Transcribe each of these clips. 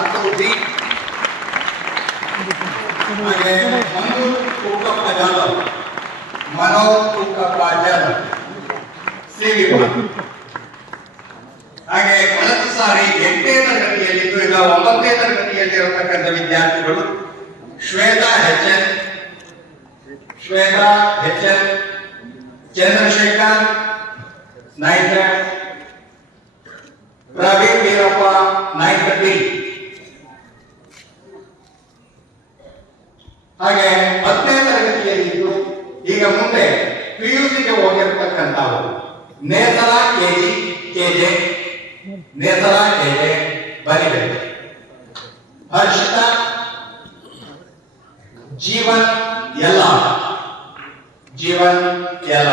ಅಂತೂ ದೀಪ್ ಅವರು ಒಂದು ಉಪಕಾರದ ಮನೋತ್ವಕ ಪಾಜಲ್ ಸಿರಿಮ ಹಾಗೆ ಕಲತು ಸಾರಿ 8ನೇ ತರಗತಿಯಿಂದ 9ನೇ ತರಗತಿಯಲ್ಲಿ ಇರುವಂತಹ ವಿದ್ಯಾರ್ಥಿಗಳು ಶ್ವೇತಾ ಹೆಚನ್ ಶ್ವೇತಾ ಹೆಚನ್ ಚಂದ್ರಶೇಖರ್ ನಾಯಕ್ ರವಿ ವೀರಪ್ಪ ನಾಯ್ಕಟ್ಟಿ ಹಾಗೆ ಹತ್ತನೇ ತರಗತಿಯಲ್ಲಿ ಇದ್ದು ಈಗ ಮುಂದೆ ಪಿಯುಸಿಗೆ ಹೋಗಿರ್ತಕ್ಕಂಥವರು ನೇತರ ಕೆಜಿ ಕೆಜೆ ನೇತರ ಕೆಜೆ ಬರಿಬೇಕು ಹರ್ಷಿತ ಜೀವನ್ ಎಲ್ಲ ಜೀವನ್ ಎಲ್ಲ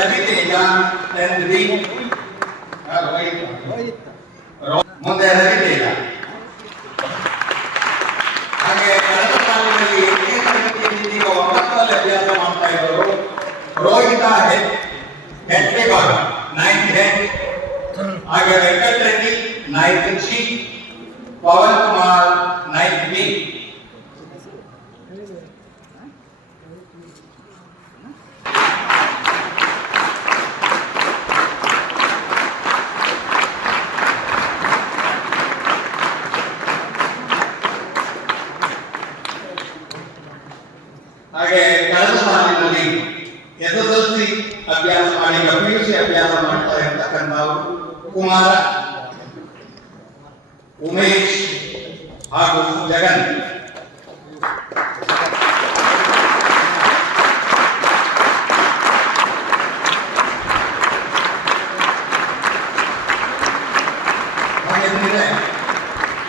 ಅಭಿತಿಲಾ ಎಂಡಿ ಬೀ ಹಲೋ ಎ ಮೊನ್ನೆ ಅಭಿತಿಲಾ ಹಾಗೆ ಕಡಪದಲ್ಲಿ ಎಕೆ ಟಿ ದಿ ದಿ ಕೋರ್ಟಲ್ ಅಭ್ಯಾಸ ಮಾಡುತ್ತಿದ್ದರು ರೋಗಿತಾ ಹೇ 8ನೇ ಭಾಗ 9ನೇ ಹಾಗೆ ರಿಕಟೇನಿ 9ನೇ ಶಿಪ್ ಪವನ ಕುಮಾರ್ 9ನೇ ಹಾಗೆ ಕಳೆದ ಸಾಲಿನಲ್ಲಿ ಎಸ್ ಎಸ್ ಎಲ್ ಸಿ ಅಭ್ಯಾಸ ಮಾಡಿ ಪಿ ಯು ಸಿ ಅಭ್ಯಾಸ ಮಾಡ್ತಾರೆ ಅಂತಕ್ಕಂಥವ್ರು ಕುಮಾರ ಉಮೇಶ್ ಹಾಗೂ ಜಗನ್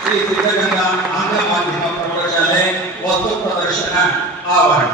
ಶ್ರೀ ಸಿದ್ಧಗಂಗಾ ಆಂಗ್ಲ ಮಾಧ್ಯಮ ಪ್ರೌಢಶಾಲೆ ವಸ್ತು ಪ್ರದರ್ಶನ ಆವರಣ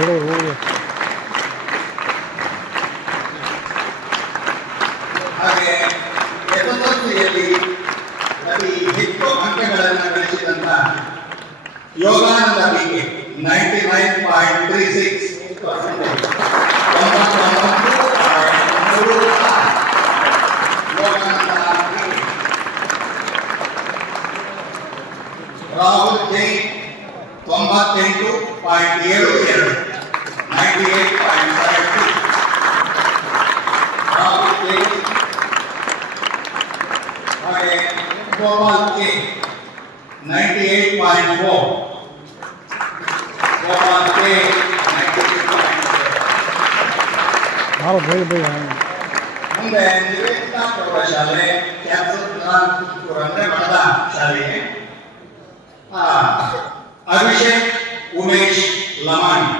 ಹೇಳೋ ಹಾಗೆ ಹೆಚ್ಚು ಅಂಕಗಳನ್ನು ಗಳಿಸಿದಂತ Yogananda ninety nine point three six Rahul Jain ತೊಂಬತ್ತೆಂಟು ಪಾಯಿಂಟ್ ಏಳು ಎರಡು Global K 98.4 Global K 98.4 ಭಾಳ ಬೇಗ ಬೇಗ ಮುಂದೆ ನಿವೇದಿತಾ ಪ್ರೌಢಶಾಲೆ ಕ್ಯಾನ್ಸರ್ ಪ್ರಧಾನ ಪುತ್ತೂರು ಅಂದ್ರೆ ಮಠದ ಶಾಲೆಗೆ ಅಭಿಷೇಕ್ ಉಮೇಶ್ ಲಮಾಣಿ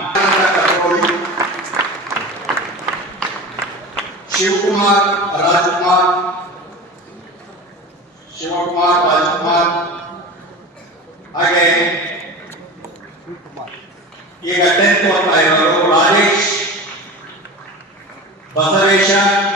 शिव राजकुमार शिवकुमार राजकुमार आ गए ये राजेश बसवेश्वर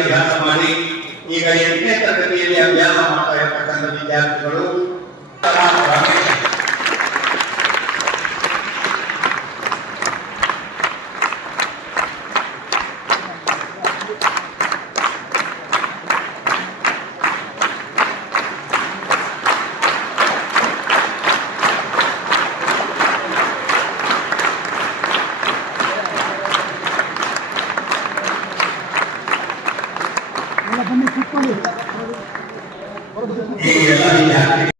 ಅಭ್ಯಾಸ ಮಾಡಿ ಈಗ ಎಂಟನೇ ತರಗತಿಯಲ್ಲಿ ಅಭ್ಯಾಸ ಮಾಡ್ತಾ ಇರ್ತಕ್ಕಂಥ ವಿದ್ಯಾರ್ಥಿಗಳು ಈ ಎಲ್ಲ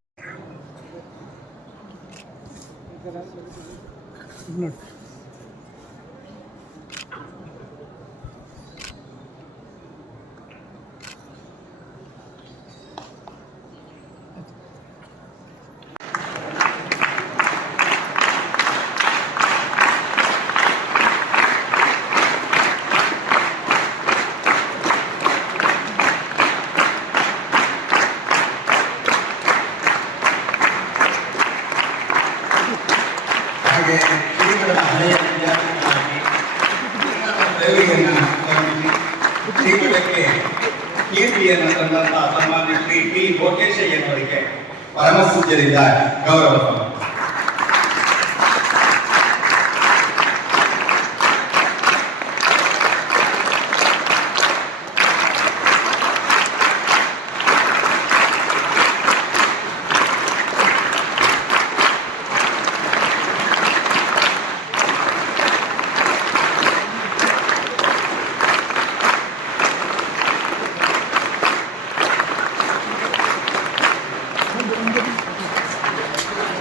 ಹಾಗೆ ಹಳೆಯ ವಿದ್ಯಾರ್ಥಿಗಳಾಗಿ ಕೀರ್ತಿಯನ್ನು ತಂದಂತಹ ಸನ್ಮಾನ್ಯ ಶ್ರೀ ಪಿ ಲೋಕೇಶಯ್ಯನವರಿಗೆ ಗೌರವ